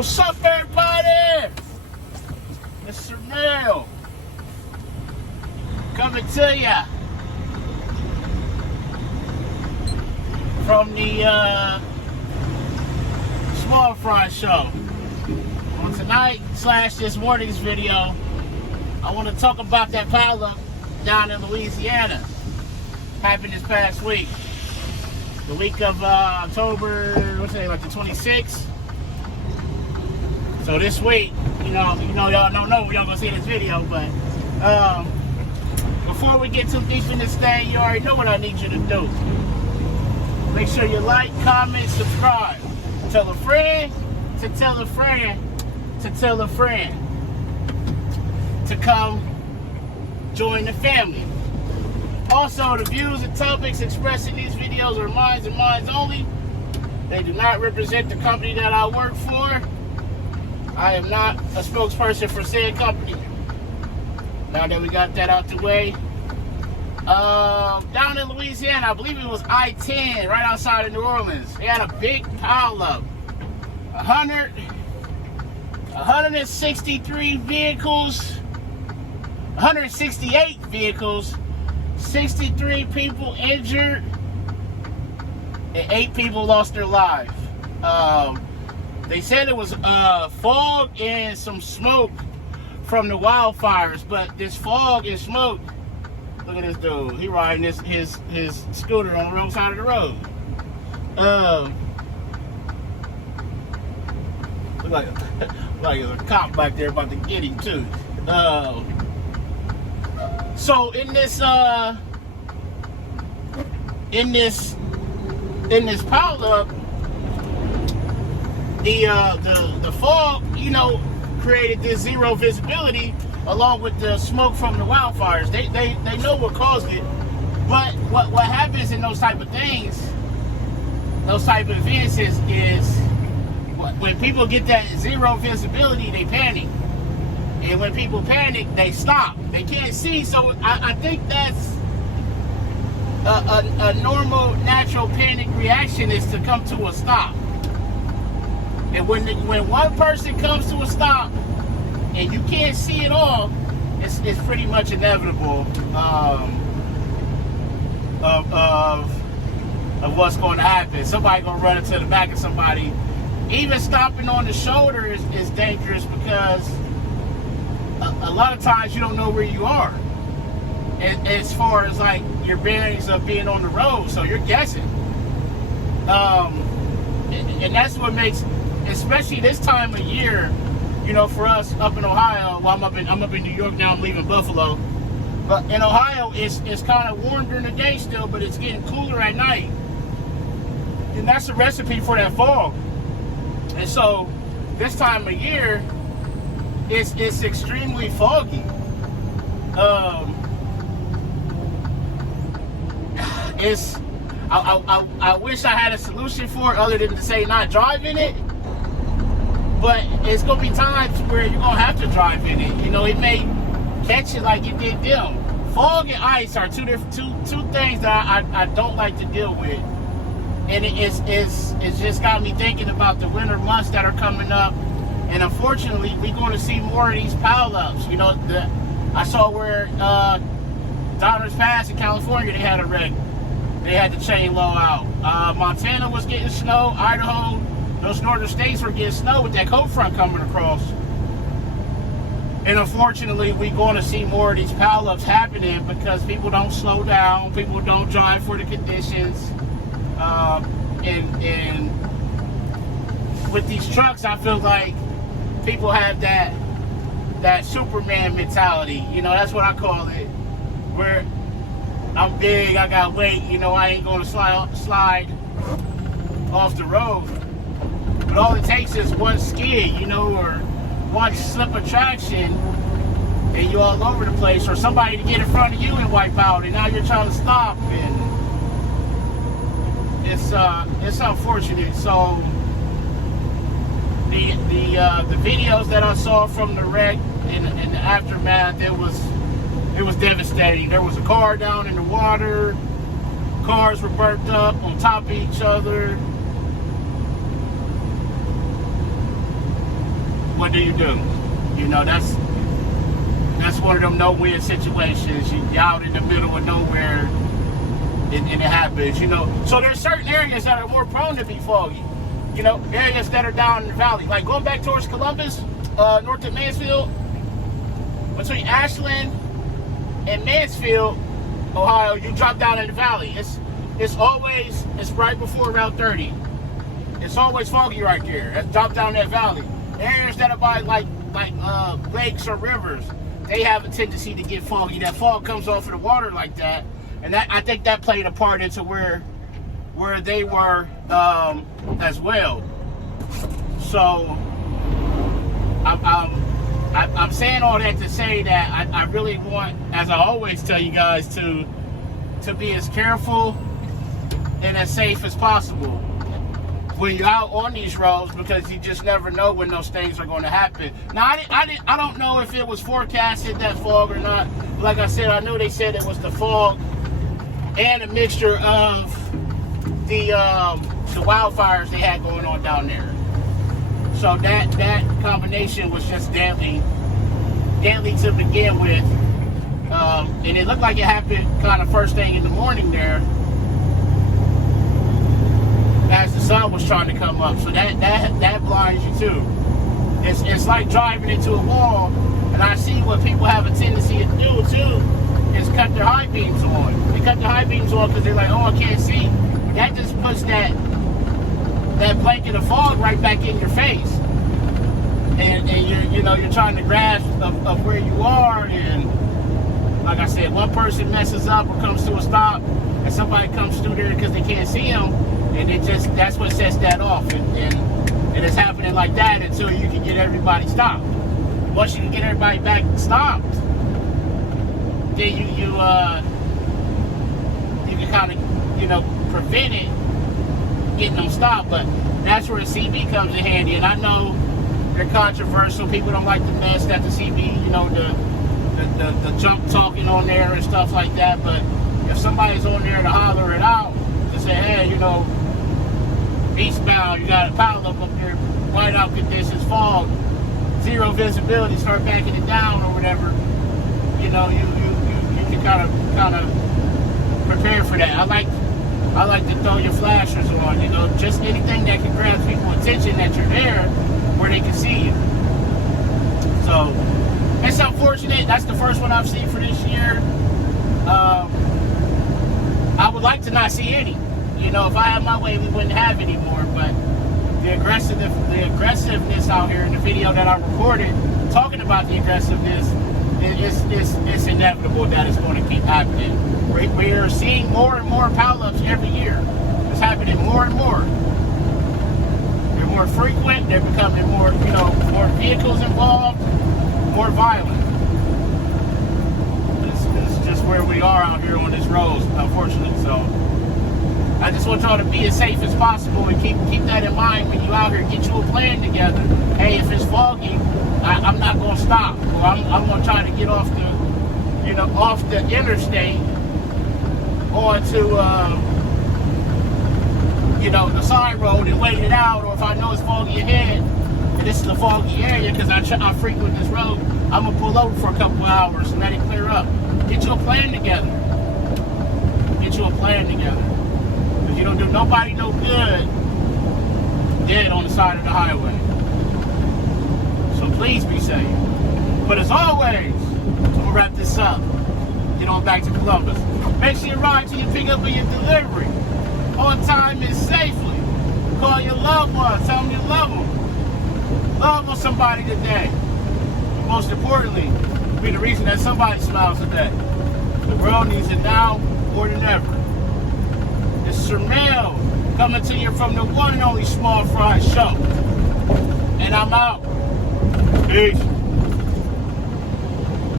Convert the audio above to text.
What's up, everybody? Mr. Mail coming to ya from the Small Fry Show. On tonight / this morning's video, I want to talk about that pileup down in Louisiana. Happened this past week. The week of October, what's it, like the 26th? So this week, you know, y'all don't know when y'all gonna see this video, but before we get too deep in this thing, you already know what I need you to do. Make sure you like, comment, subscribe. Tell a friend to tell a friend to tell a friend to come join the family. Also, the views and topics expressed in these videos are mine and mine only. They do not represent the company that I work for. I am not a spokesperson for said company. Now that we got that out the way, down in Louisiana, I believe it was I-10, right outside of New Orleans. They had a big pileup. 163 vehicles, 168 vehicles, 63 people injured, and 8 people lost their lives. They said it was fog and some smoke from the wildfires, but this fog and smoke, look at this dude. He riding his scooter on the wrong side of the road. Look like a cop back there about to get him too. So in this pileup, the fog, you know, created this zero visibility along with the smoke from the wildfires. They know what caused it, but what happens in those type of things, those type of events is when people get that zero visibility, they panic. And when people panic, they stop. They can't see. So I think that's a normal, natural panic reaction is to come to a stop. And when one person comes to a stop and you can't see it all, it's pretty much inevitable of what's going to happen. Somebody going to run into the back of somebody. Even stopping on the shoulder is dangerous because a lot of times you don't know where you are. And as far as like your bearings of being on the road, so you're guessing. And that's what makes, especially this time of year, you know, for us up in Ohio. Well, I'm up in New York now. I'm leaving Buffalo, but in Ohio, it's kind of warm during the day still, but it's getting cooler at night, and that's a recipe for that fog. And so, this time of year, it's extremely foggy. I wish I had a solution for it other than to say not drive in it. But it's gonna be times where you're gonna have to drive in it. You know, it may catch you like it did them. Fog and ice are two things that I don't like to deal with. And it's just got me thinking about the winter months that are coming up. And unfortunately, we're going to see more of these pileups. You know, I saw where Donner's Pass in California, they had a wreck. They had the chain low out. Montana was getting snow. Idaho, those northern states were getting snow with that cold front coming across. And unfortunately, we're going to see more of these pileups happening because people don't slow down. People don't drive for the conditions. And with these trucks, I feel like people have that Superman mentality. You know, that's what I call it. Where I'm big, I got weight, you know, I ain't going to slide off the road. But all it takes is one skid, you know, or one slip of traction, and you're all over the place. Or somebody to get in front of you and wipe out, and now you're trying to stop, and it's unfortunate. So the videos that I saw from the wreck and the aftermath, it was devastating. There was a car down in the water. Cars were burnt up on top of each other. what do? You know, that's one of them no-win situations. You're out in the middle of nowhere, and it happens, you know. So there's certain areas that are more prone to be foggy. You know, areas that are down in the valley. Like going back towards Columbus, north of Mansfield, between Ashland and Mansfield, Ohio, you drop down in the valley. It's right before Route 30. It's always foggy right there. It's drop down that valley. Areas that are by like lakes or rivers, they have a tendency to get foggy. That fog comes off of the water like that, and I think that played a part into where they were as well. So I'm saying all that to say that I really want, as I always tell you guys, to be as careful and as safe as possible when you're out on these roads, because you just never know when those things are going to happen. Now, I don't know if it was forecasted, that fog, or not. Like I said, I knew they said it was the fog and a mixture of the wildfires they had going on down there. So that combination was just deadly to begin with. And it looked like it happened kind of first thing in the morning there, as the sun was trying to come up. So that blinds you too. It's like driving into a wall, and I see what people have a tendency to do too, is cut their high beams on. They cut their high beams on because they're like, oh, I can't see. That just puts that blanket of fog right back in your face. And you're trying to grasp of where you are, and like I said, one person messes up or comes to a stop, and somebody comes through there because they can't see them, and that's what sets that off, and it's happening like that until you can get everybody stopped. Once you can get everybody back stopped, then you can kind of prevent it getting them stopped. But that's where the CB comes in handy, and I know they're controversial. People don't like the mess that the CB, the junk talking on there and stuff like that. But if somebody's on there to holler it out, to say, hey, eastbound, you got a pile up there, whiteout conditions, fog, zero visibility, start backing it down or whatever, you can kind of prepare for that. I like to throw your flashers on, just anything that can grab people's attention that you're there where they can see you. So it's unfortunate. That's the first one I've seen for this year. I would like to not see any. If I had my way, we wouldn't have any more. But the aggressiveness out here in the video that I recorded, talking about the aggressiveness, it's inevitable that it's going to keep happening. We're seeing more and more pileups every year. It's happening more and more. They're more frequent. They're becoming more vehicles involved, more violent. It's just where we are out here on this road, unfortunately. So I just want y'all to be as safe as possible and keep that in mind when you out here. Get you a plan together. Hey, if it's foggy, I'm not going to stop. Or I'm going to try to get off the interstate onto the side road and wait it out. Or if I know it's foggy ahead and this is a foggy area because I frequent this road, I'm gonna pull over for a couple of hours and let it clear up. Get you a plan together. Because you don't do nobody no good dead on the side of the highway. So please be safe. But as always, I'm gonna wrap this up. Get on back to Columbus. Make sure you ride till you pick up your delivery on time and safely. Call your loved ones. Tell them you love them. Love on somebody today. But most importantly, be the reason that somebody smiles today. The world needs it now more than ever. It's Sir Mel coming to you from the one and only Small Fry Show. And I'm out. Peace.